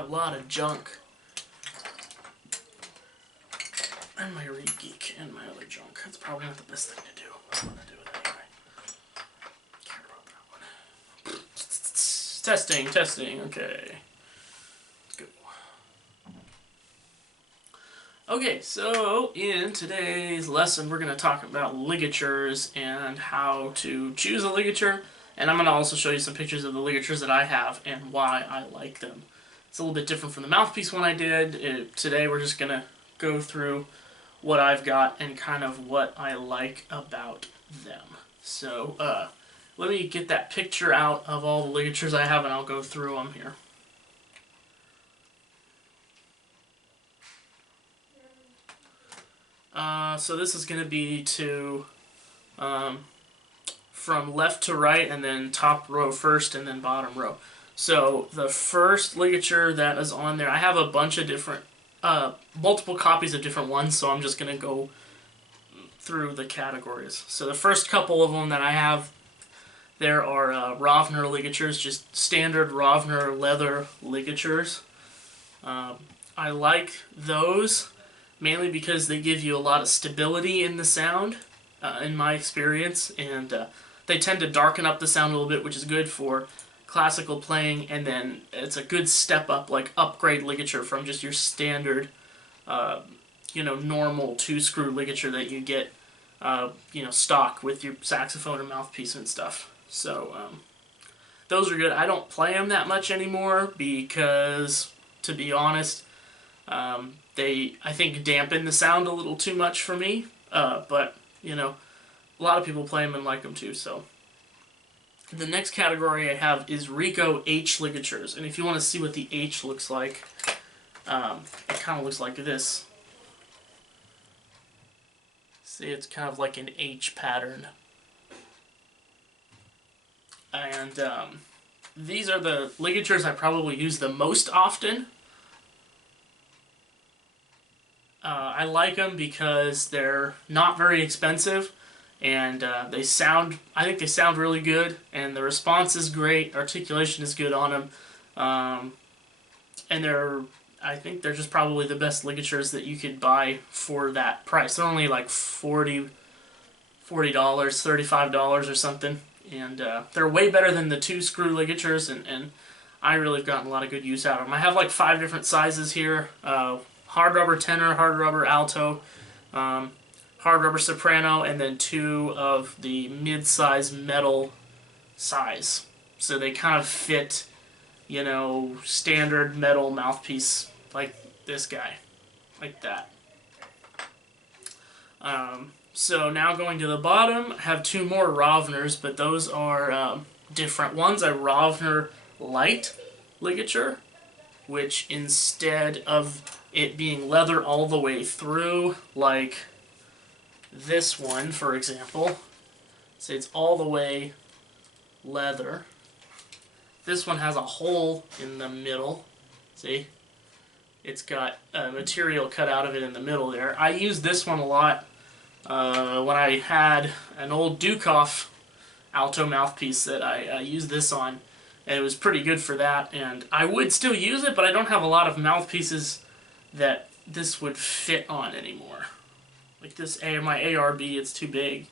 have a lot of junk. And my Read Geek and my other junk. That's probably not the best thing to do. I'm going to do it anyway. Care about that one. Testing, testing, okay. Let's go. Okay, so in today's lesson we're going to talk about ligatures and how to choose a ligature. And I'm going to also show you some pictures of the ligatures that I have and why I like them. It's a little bit different from the mouthpiece one I did. Today we're just going to go through what I've got and kind of what I like about them. So let me get that picture out of all the ligatures I have and I'll go through them here. So this is going to be from left to right, and then top row first and then bottom row. So the first ligature that is on there, I have a bunch of different multiple copies of different ones, so I'm just going to go through the categories. So the first couple of them that I have, there are Rovner ligatures, just standard Rovner leather ligatures. I like those mainly because they give you a lot of stability in the sound, in my experience, and they tend to darken up the sound a little bit, which is good for classical playing, and then it's a good step up, like upgrade ligature from just your standard, normal 2-screw ligature that you get, stock with your saxophone or mouthpiece and stuff. So those are good. I don't play them that much anymore because, to be honest, they, I think, dampen the sound a little too much for me. But a lot of people play them and like them too. So the next category I have is Rico H ligatures, and if you want to see what the H looks like, it kind of looks like this. See, it's kind of like an H pattern. And these are the ligatures I probably use the most often. I like them because they're not very expensive, and I think they sound really good, and the response is great, articulation is good on them, and I think they're just probably the best ligatures that you could buy for that price. They're only like $40, $35 or something, and they're way better than the 2-screw ligatures, and I really have gotten a lot of good use out of them. I have like 5 different sizes here. Hard rubber tenor, hard rubber alto, hard rubber soprano, and then 2 of the mid-size metal size. So they kind of fit, standard metal mouthpiece like this guy, like that. So now going to the bottom, I have 2 more Rovners, but those are different ones. A Rovner light ligature, which instead of it being leather all the way through, like this one, for example, say it's all the way leather. This one has a hole in the middle. See? It's got material cut out of it in the middle there. I used this one a lot when I had an old Dukoff alto mouthpiece that I used this on, and it was pretty good for that, and I would still use it, but I don't have a lot of mouthpieces that this would fit on anymore. Like this, my ARB, it's too big,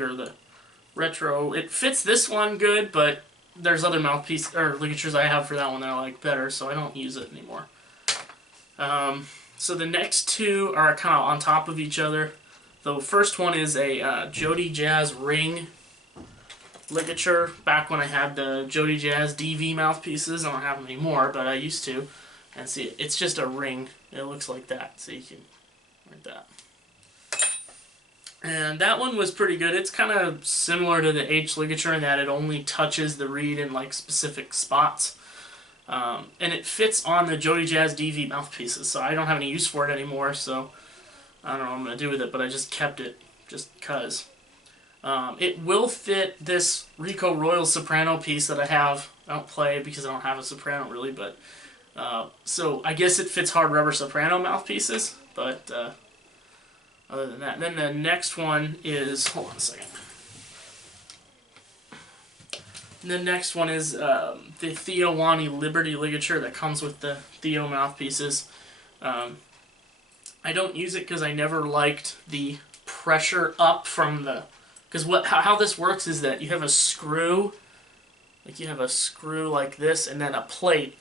or the retro, it fits this one good, but there's other mouthpiece or ligatures I have for that one that I like better, so I don't use it anymore. So the next 2 are kind of on top of each other. The first one is a Jody Jazz ring ligature. Back when I had the Jody Jazz DV mouthpieces, I don't have them anymore, but I used to. And see, it's just a ring. It looks like that. So you can, like that. And that one was pretty good. It's kind of similar to the H ligature in that it only touches the reed in like specific spots. And it fits on the Jody Jazz DV mouthpieces, so I don't have any use for it anymore, so I don't know what I'm going to do with it, but I just kept it just because. It will fit this Rico Royal soprano piece that I have. I don't play because I don't have a soprano really, but so I guess it fits hard rubber soprano mouthpieces, but other than that. Then the next one is, hold on a second. The next one is the Theowani Liberty ligature that comes with the Theo mouthpieces. I don't use it because I never liked the pressure up from the... Because how this works is that you have a screw, like this, and then a plate,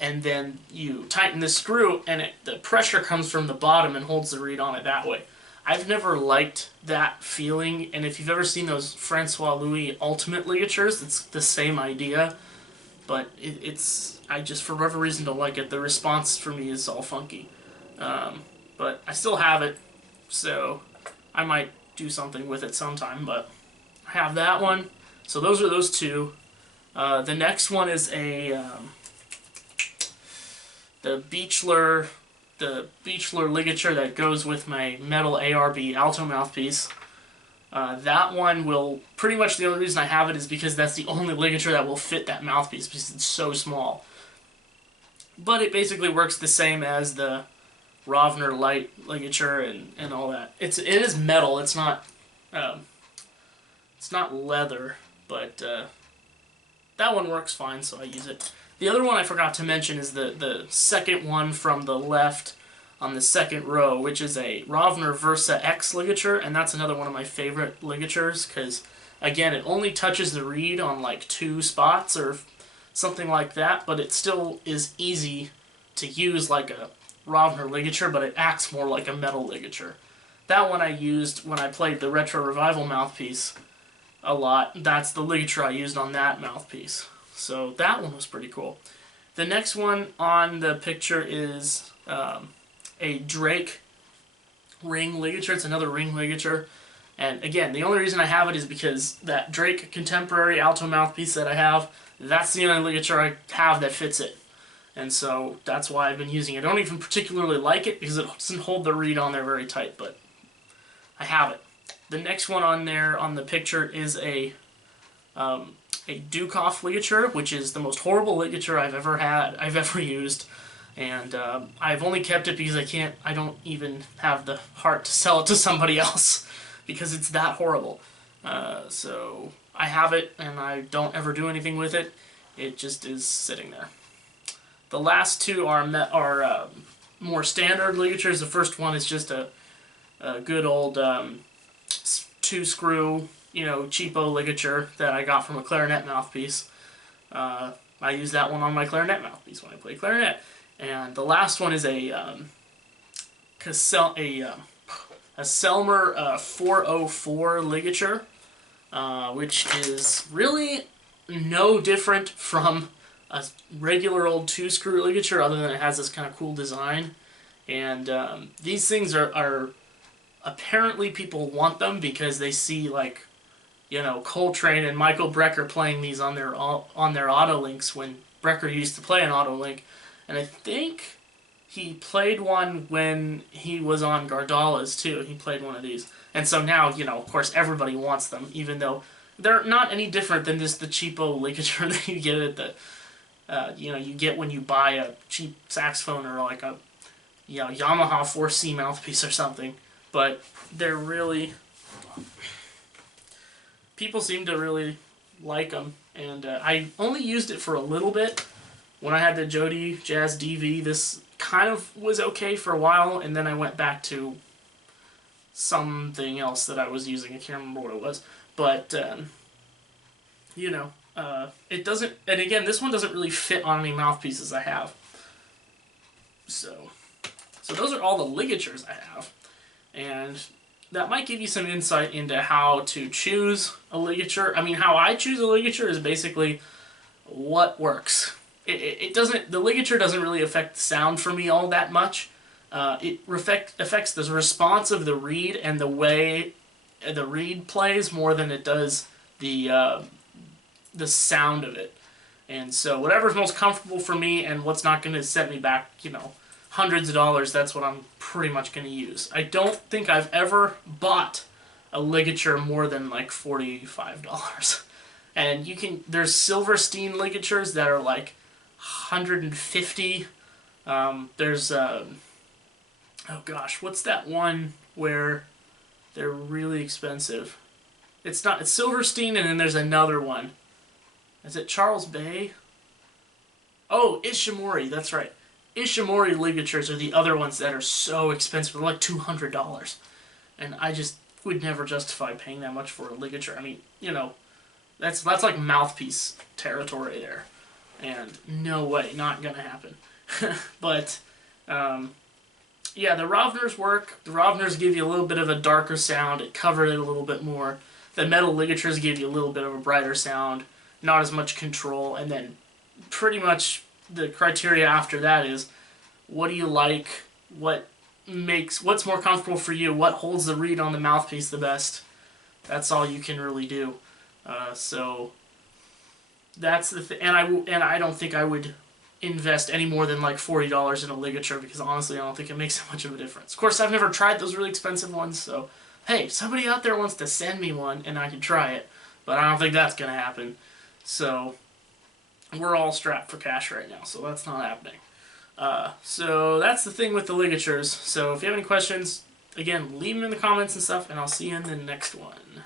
and then you tighten the screw, and the pressure comes from the bottom and holds the reed on it that way. I've never liked that feeling, and if you've ever seen those Francois Louis Ultimate ligatures, it's the same idea, but I just, for whatever reason, don't like it. The response for me is all funky. But I still have it, so I might do something with it sometime, but I have that one. So those are those two. The next one is the Beechler ligature that goes with my metal ARB alto mouthpiece. That one will, pretty much the only reason I have it is because that's the only ligature that will fit that mouthpiece because it's so small. But it basically works the same as the Rovner light ligature and all that. It is metal. It's not leather, but that one works fine, so I use it. The other one I forgot to mention is the second one from the left on the second row, which is a Rovner Versa X ligature, and that's another one of my favorite ligatures because, again, it only touches the reed on like 2 spots or something like that, but it still is easy to use like a Rovner ligature, but it acts more like a metal ligature. That one I used when I played the Retro Revival mouthpiece a lot. That's the ligature I used on that mouthpiece. So that one was pretty cool. The next one on the picture is a Drake ring ligature. It's another ring ligature. And again, the only reason I have it is because that Drake contemporary alto mouthpiece that I have, that's the only ligature I have that fits it. And so that's why I've been using it. I don't even particularly like it because it doesn't hold the reed on there very tight, but I have it. The next one on there on the picture is a Dukoff ligature, which is the most horrible ligature I've ever used. And I've only kept it because I don't even have the heart to sell it to somebody else because it's that horrible. So I have it and I don't ever do anything with it. It just is sitting there. The last two are more standard ligatures. The first one is just a good old 2-screw, cheapo ligature that I got from a clarinet mouthpiece. I use that one on my clarinet mouthpiece when I play clarinet. And the last one is a Selmer 404 ligature, which is really no different from a regular old 2-screw ligature, other than it has this kind of cool design. And these things are apparently people want them because they see like, Coltrane and Michael Brecker playing these on their Autolinks when Brecker used to play an Autolink, and I think he played one when he was on Gardala's too. He played one of these, and so now of course everybody wants them, even though they're not any different than just the cheapo ligature that you get at the you get when you buy a cheap saxophone or like a Yamaha 4C mouthpiece or something. But they're really... people seem to really like them. And I only used it for a little bit. When I had the Jody Jazz DV, this kind of was okay for a while, and then I went back to something else that I was using. I can't remember what it was. But, it doesn't... And again, this one doesn't really fit on any mouthpieces I have. So those are all the ligatures I have. And that might give you some insight into how to choose a ligature. I mean, how I choose a ligature is basically what works. The ligature doesn't really affect the sound for me all that much. It affects the response of the reed and the way the reed plays more than it does the sound of it. And so whatever's most comfortable for me and what's not going to set me back, hundreds of dollars, that's what I'm pretty much going to use. I don't think I've ever bought a ligature more than like $45. And there's Silverstein ligatures that are like $150. There's, oh gosh, what's that one where they're really expensive? It's Silverstein, and then there's another one. Is it Charles Bay? Oh, Ishimori, that's right. Ishimori ligatures are the other ones that are so expensive. They're like $200. And I just would never justify paying that much for a ligature. I mean, you know, that's like mouthpiece territory there. And no way, not gonna happen. But, yeah, the Rovners work. The Rovners give you a little bit of a darker sound. It covered it a little bit more. The metal ligatures give you a little bit of a brighter sound. Not as much control. And then pretty much the criteria after that is, what do you like? What's more comfortable for you? What holds the reed on the mouthpiece the best? That's all you can really do. So that's the thing. And I don't think I would invest any more than like $40 in a ligature, because honestly I don't think it makes that much of a difference. Of course, I've never tried those really expensive ones, so hey, if somebody out there wants to send me one and I can try it, but I don't think that's gonna happen. So we're all strapped for cash right now, so that's not happening. So that's the thing with the ligatures. So if you have any questions, again, leave them in the comments and stuff, and I'll see you in the next one.